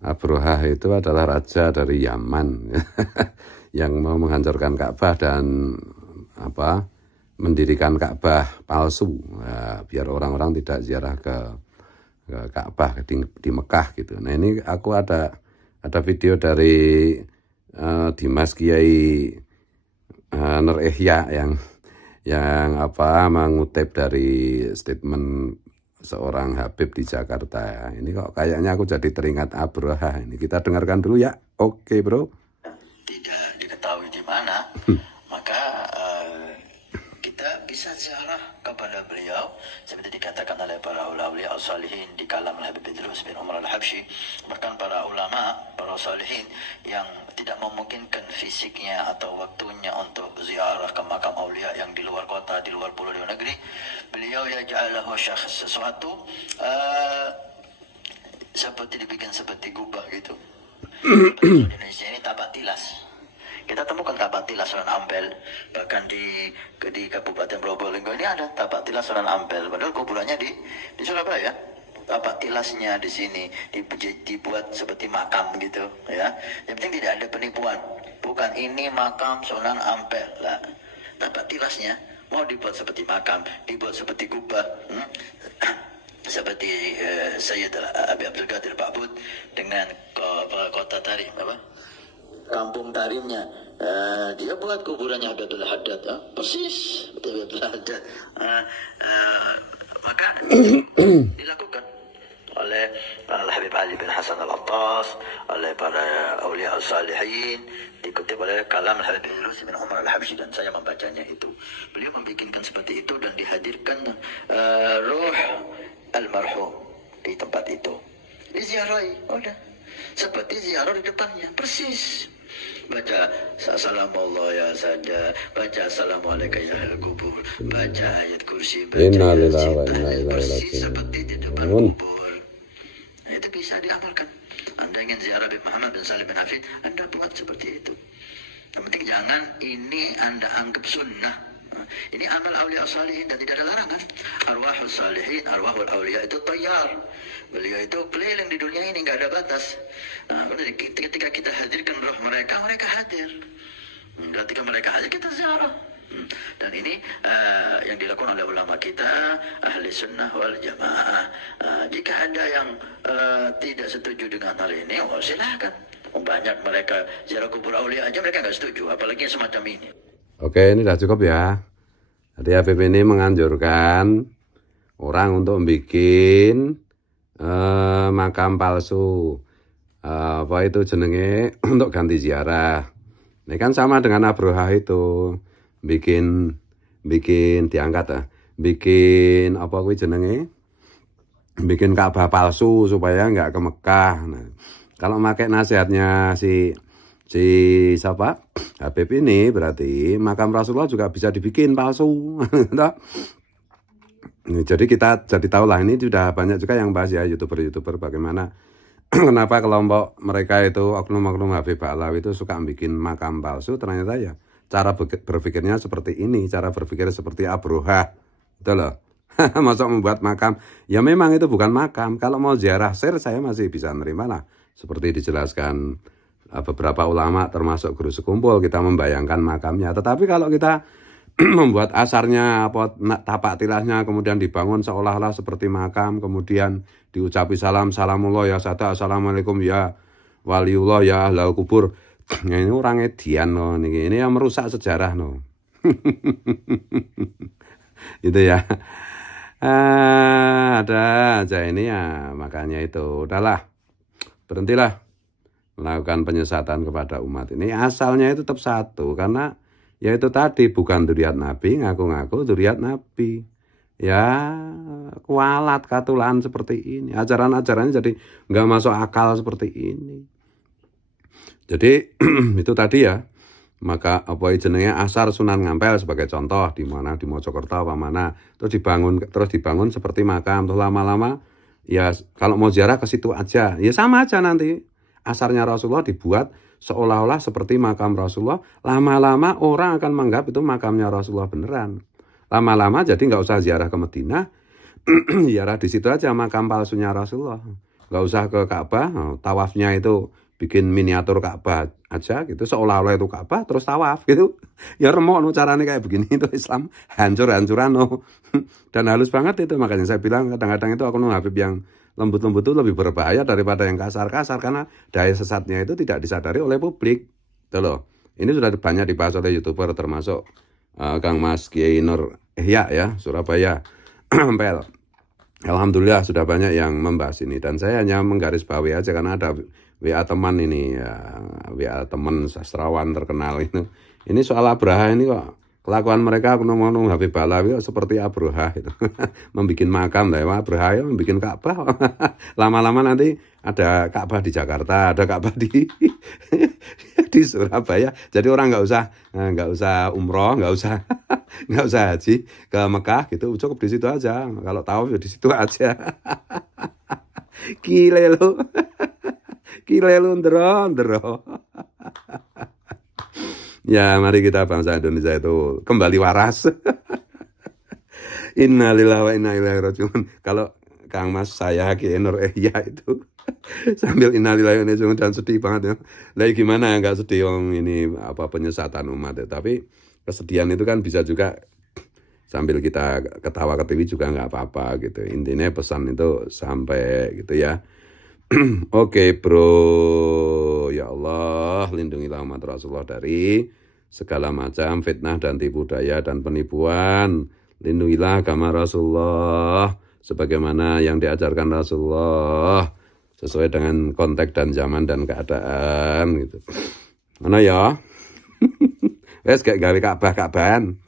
Abrohah itu adalah raja dari Yaman yang mau menghancurkan Ka'bah dan mendirikan Ka'bah palsu, biar orang-orang tidak ziarah ke Ka'bah di Mekah gitu. Nah ini aku ada video dari Dimas Kiai Nur Ihya yang mengutip dari statement seorang Habib di Jakarta. Ini kok kayaknya aku jadi teringat Abrohah. Ini kita dengarkan dulu ya. Oke, bro. Tidak diketahui di mana, maka kita bisa ziarah kepada beliau seperti dikatakan oleh para ulama salihin di kalam Habib Idrus bin Umar al-Habsyi. Bahkan para ulama, para salihin yang tidak memungkinkan fisiknya atau waktunya untuk ziarah ke makam aulia yang di luar kota, di luar pulau, di luar negeri, beliau ya ja'alahu syakhs, sesuatu seperti dibikin seperti gubah gitu. Di Indonesia ini tapak tilas. Kita temukan tapak tilas Sunan Ampel, bahkan di Kabupaten Probolinggo ini ada tapak tilas Sunan Ampel, padahal kuburannya di Surabaya. Tapak tilasnya di sini dibuat seperti makam gitu ya. Yang penting tidak ada penipuan. Bukan ini makam Sunan Ampel lah. Tapak tilasnya mau dibuat seperti makam, dibuat seperti gubah. Seperti Sayyid Abi Abdul Qadir Ba'bud dengan kota Tarim kampung Tarimnya, dia buat kuburannya Abdul Haddad, persis Abdul Haddad. Maka dilakukan oleh Al-Habib Ali bin Hasan Al-Attas, oleh para awliya as-salihin, dikutip oleh kalam Al-Habib Idrus bin Umar al-Habsyi, dan saya membacanya itu. Beliau membikinkan seperti itu dan dihadirkan ruh almarhum di tempat itu, diziarahi, udah seperti ziarah di depannya, persis. Baca salamullah ya saja, baca assalamualaikum ya al-kubur, baca ayat kursi, baca persis seperti di depan kubur. Nah, itu bisa diamalkan. Anda ingin ziarah bin Muhammad bin Salim bin Hafid, Anda buat seperti itu. Yang penting jangan ini Anda anggap sunnah. Ini amal awliya salihin dan tidak ada larangan. Arwahul salihin, arwahul awliya itu tayyar. Beliau itu keliling di dunia ini, nggak ada batas. Ketika kita hadirkan roh mereka, mereka hadir. Ketika mereka hadir, kita ziarah. Dan ini yang dilakukan oleh ulama kita, ahli sunnah wal jamaah. Jika ada yang tidak setuju dengan hal ini, silahkan. Banyak mereka ziarah kubur awliya aja mereka nggak setuju, apalagi semacam ini. Oke, ini sudah cukup ya. Jadi Habib ini menganjurkan orang untuk bikin makam palsu, apa itu jenenge, untuk ganti ziarah. Ini kan sama dengan Abrohah itu, bikin diangkat bikin apa kuwi jenenge, bikin Ka'bah palsu supaya nggak ke Mekah. Nah, kalau pakai nasihatnya si siapa Habib ini, berarti makam Rasulullah juga bisa dibikin palsu. Jadi kita jadi tahu lah, ini sudah banyak juga yang bahas ya, youtuber bagaimana kenapa kelompok mereka itu, oknum-oknum Habib Ba'alawi itu suka bikin makam palsu. Ternyata ya cara berpikirnya seperti ini, cara berpikir seperti Abrohah itu loh. Masuk membuat makam, ya memang itu bukan makam. Kalau mau ziarah sir saya masih bisa nerima lah, seperti dijelaskan beberapa ulama termasuk Guru Sekumpul, kita membayangkan makamnya. Tetapi kalau kita membuat asarnya, tapak tilasnya, kemudian dibangun seolah-olah seperti makam, kemudian diucapi salamullah ya sada, assalamualaikum ya waliullah ya ahlal kubur. Ini orang edian loh, ini yang merusak sejarah loh. Itu ya. Ada aja ini ya, makanya itu udahlah, berhentilah melakukan penyesatan kepada umat ini. Asalnya itu tetap satu, karena ya itu tadi, bukan dzurriat Nabi, ngaku-ngaku dzurriat Nabi. Ya kualat katulan seperti ini, ajaran-ajarannya jadi nggak masuk akal seperti ini. Jadi itu tadi ya, maka apa jenenge asar Sunan Ngampel sebagai contoh, di mana di Mojokerto apa mana, terus dibangun seperti makam, terus lama-lama ya kalau mau ziarah ke situ aja, ya sama aja nanti. Asarnya Rasulullah dibuat seolah-olah seperti makam Rasulullah. Lama-lama orang akan menganggap itu makamnya Rasulullah beneran. Lama-lama jadi nggak usah ziarah ke Madinah, ziarah di situ aja makam palsunya Rasulullah. nggak usah ke Ka'bah, tawafnya itu bikin miniatur Ka'bah aja gitu, seolah-olah itu Ka'bah terus tawaf gitu. Ya remuk no caranya kayak begini itu Islam hancur-hancuran no. Dan halus banget itu, makanya saya bilang kadang-kadang itu Oknum Habib yang lembut-lembut itu lebih berbahaya daripada yang kasar-kasar, karena daya sesatnya itu tidak disadari oleh publik. Tuh loh. Ini sudah banyak dibahas oleh YouTuber termasuk Kang Mas Kiai Nur Ihya ya, Surabaya. Pel. Alhamdulillah sudah banyak yang membahas ini, dan saya hanya menggarisbawahi aja karena ada WA teman ini ya, WA teman sastrawan terkenal itu. Ini soal Abraha ini kok kelakuan mereka Oknum Habib Balawi seperti Abraha itu. Membikin makam lah, Abraha ya membikin Ka'bah. Lama-lama nanti ada Ka'bah di Jakarta, ada Ka'bah di di Surabaya. Jadi orang nggak usah umroh, nggak usah haji ke Mekah gitu, cukup di situ aja. Kalau tahu ya di situ aja. Gile lo. Gile lu ndero. Ya, mari kita bangsa Indonesia itu kembali waras. Innalillahi wa inna ilaihi rajiun. Kalau Kang Mas saya Kiai Nur Ihya itu sambil innalillahi wa inna ilaihi rajiun dan sedih banget ya. Lagi gimana ya nggak sedih ini apa penyesatan umat ya. Tapi kesedihan itu kan bisa juga sambil kita ketawa-ketiwi juga nggak apa-apa gitu. Intinya pesan itu sampai gitu ya. Oke bro, ya Allah lindungilah umat Rasulullah dari segala macam fitnah dan tipu daya dan penipuan. Lindungilah agama Rasulullah sebagaimana yang diajarkan Rasulullah sesuai dengan konteks dan zaman dan keadaan gitu. Mana ya? Wes kayak gawe Ka'bah-Ka'bahan.